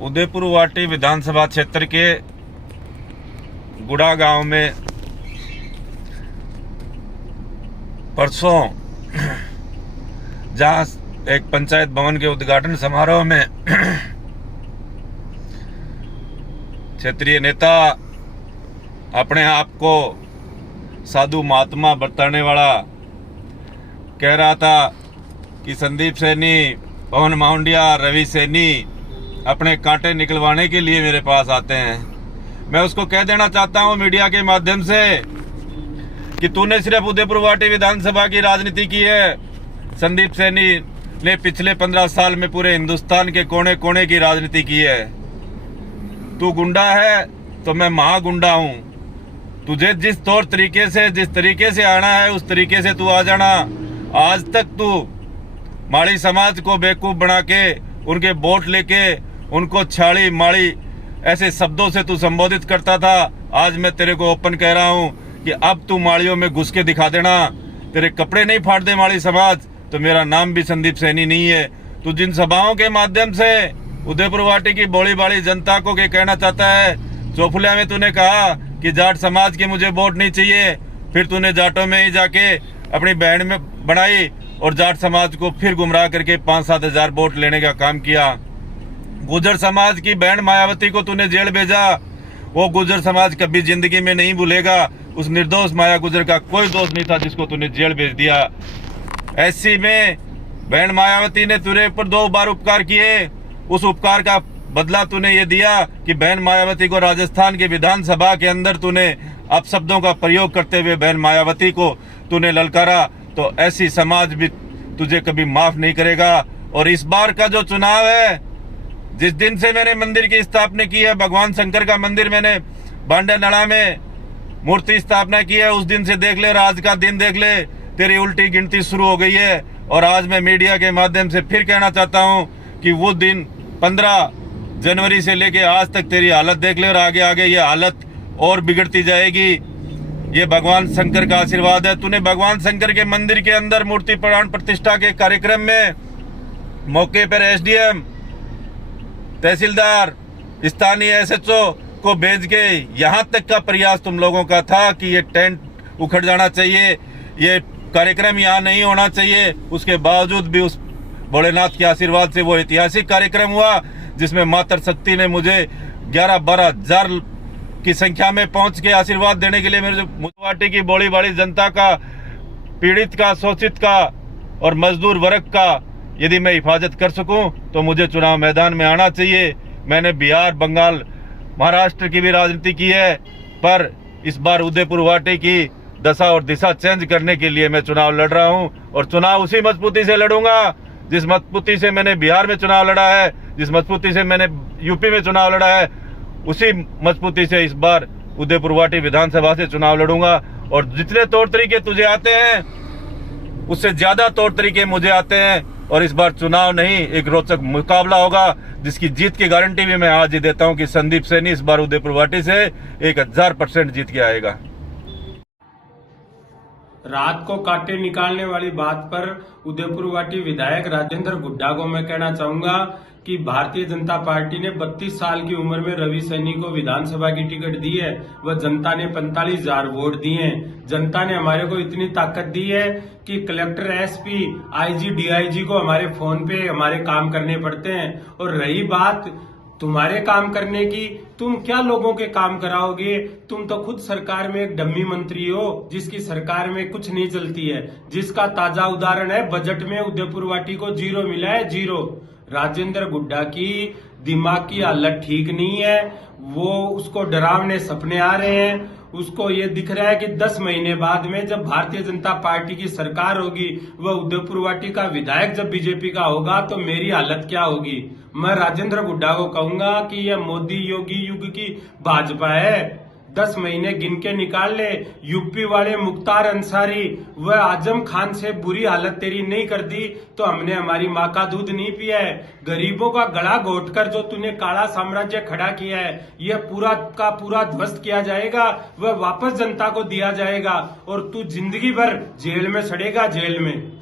उदयपुर वाटी विधानसभा क्षेत्र के गुड़ा गांव में परसों जहां एक पंचायत भवन के उद्घाटन समारोह में क्षेत्रीय नेता अपने आप को साधु महात्मा बताने वाला कह रहा था कि संदीप सैनी, पवन माउंडिया, रवि सैनी अपने कांटे निकलवाने के लिए मेरे पास आते हैं। मैं उसको कह देना चाहता हूं मीडिया के माध्यम से कि तूने सिर्फ उदयपुर वाटी विधानसभा की राजनीति की है। संदीप सैनी ने पिछले 15 साल में पूरे हिंदुस्तान के कोने कोने की राजनीति की है। तू गुंडा है तो मैं महागुंडा हूं। तुझे जिस तौर तरीके से, जिस तरीके से आना है उस तरीके से तू आ जाना। आज तक तू माड़ी समाज को बेवकूफ बना के, उनके वोट लेके उनको छाड़ी माड़ी ऐसे शब्दों से तू संबोधित करता था। आज मैं तेरे को ओपन कह रहा हूं कि अब तू माड़ियों में घुस के दिखा देना। तेरे कपड़े नहीं फाड़ दे माड़ी समाज तो मेरा नाम भी संदीप सैनी नहीं है। तू जिन सभाओं के माध्यम से उदयपुर वाटी की भोली भाली जनता को क्या कहना चाहता है। चौफुलिया में तूने कहा कि जाट समाज के मुझे वोट नहीं चाहिए, फिर तूने जाटों में ही जाके अपनी बैंड में बनाई और जाट समाज को फिर गुमराह करके 5-7 हजार वोट लेने का काम किया। गुर्जर समाज की बैंड मायावती को तूने जेल भेजा। वो गुर्जर समाज कभी जिंदगी में नहीं भूलेगा। उस निर्दोष माया गुजर का कोई दोष नहीं था जिसको तूने जेल भेज दिया। ऐसी में बैंड मायावती ने तेरे ऊपर 2 बार उपकार किए। उस उपकार का बदला तूने ये दिया कि बहन मायावती को राजस्थान के विधानसभा के अंदर तूने अपशब्दों का प्रयोग करते हुए बहन मायावती को तूने ललकारा। तो ऐसी समाज भी तुझे कभी माफ नहीं करेगा। और इस बार का जो चुनाव है, जिस दिन से मैंने मंदिर की स्थापना की है, भगवान शंकर का मंदिर मैंने बांडे नड़ा में मूर्ति स्थापना की है, उस दिन से देख ले, आज का दिन देख ले, तेरी उल्टी गिनती शुरू हो गई है। और आज मैं मीडिया के माध्यम से फिर कहना चाहता हूं कि वो दिन 15 जनवरी से लेके आज तक तेरी हालत देख ले और आगे आगे ये हालत और बिगड़ती जाएगी। ये भगवान शंकर का आशीर्वाद है। तूने भगवान शंकर के मंदिर के अंदर मूर्ति प्राण प्रतिष्ठा के कार्यक्रम में मौके पर एसडीएम, तहसीलदार, स्थानीय एसएचओ को भेज के यहां तक का प्रयास तुम लोगों का था कि ये टेंट उखड़ जाना चाहिए, ये कार्यक्रम यहाँ नहीं होना चाहिए। उसके बावजूद भी उस भोलेनाथ के आशीर्वाद से वो ऐतिहासिक कार्यक्रम हुआ जिसमें मातर शक्ति ने मुझे 11-12 हजार की संख्या में पहुंच के आशीर्वाद देने के लिए मेरे वाटी की बोली बाड़ी जनता का, पीड़ित का, शोषित का और मजदूर वर्ग का यदि मैं हिफाजत कर सकूं तो मुझे चुनाव मैदान में आना चाहिए। मैंने बिहार, बंगाल, महाराष्ट्र की भी राजनीति की है, पर इस बार उदयपुर वाटी की दशा और दिशा चेंज करने के लिए मैं चुनाव लड़ रहा हूं। और चुनाव उसी मजबूती से लड़ूंगा जिस मजबूती से मैंने बिहार में चुनाव लड़ा है, जिस मजबूती से मैंने यूपी में चुनाव लड़ा है, उसी मजबूती से इस बार उदयपुर वाटी विधानसभा से चुनाव लड़ूंगा। और जितने तौर तरीके तुझे आते हैं उससे ज्यादा तौर तरीके मुझे आते हैं। और इस बार चुनाव नहीं, एक रोचक मुकाबला होगा जिसकी जीत की गारंटी भी मैं आज ही देता हूं कि संदीप सैनी इस बार उदयपुर वाटी से 1000% जीत के आएगा। रात को कांटे निकालने वाली बात पर उदयपुर वाटी विधायक राजेंद्र गुड्डा को मैं कहना चाहूंगा कि भारतीय जनता पार्टी ने 32 साल की उम्र में रवि सैनी को विधानसभा की टिकट दी है। वह जनता ने 45 हजार वोट दिए हैं। जनता ने हमारे को इतनी ताकत दी है कि कलेक्टर, एसपी, आईजी, डीआईजी को हमारे फोन पे हमारे काम करने पड़ते हैं। और रही बात तुम्हारे काम करने की, तुम क्या लोगों के काम कराओगे? तुम तो खुद सरकार में एक डम्मी मंत्री हो जिसकी सरकार में कुछ नहीं चलती है, जिसका ताजा उदाहरण है बजट में उदयपुर वाटी को 0 मिला है, 0। राजेंद्र गुड्डा की दिमाग की हालत ठीक नहीं है। वो उसको डरावने सपने आ रहे हैं। उसको ये दिख रहा है कि 10 महीने बाद में जब भारतीय जनता पार्टी की सरकार होगी, वह उदयपुर वाटी का विधायक जब बीजेपी का होगा तो मेरी हालत क्या होगी। मैं राजेंद्र गुड्डा को कहूंगा कि यह मोदी योगी युग की भाजपा है। 10 महीने गिन के निकाल ले। यूपी वाले मुख्तार अंसारी व आजम खान से बुरी हालत तेरी नहीं कर दी तो हमने हमारी माँ का दूध नहीं पिया है। गरीबों का गला घोटकर जो तूने काला साम्राज्य खड़ा किया है, यह पूरा का पूरा ध्वस्त किया जाएगा, वह वापस जनता को दिया जाएगा और तू जिंदगी भर जेल में सड़ेगा, जेल में।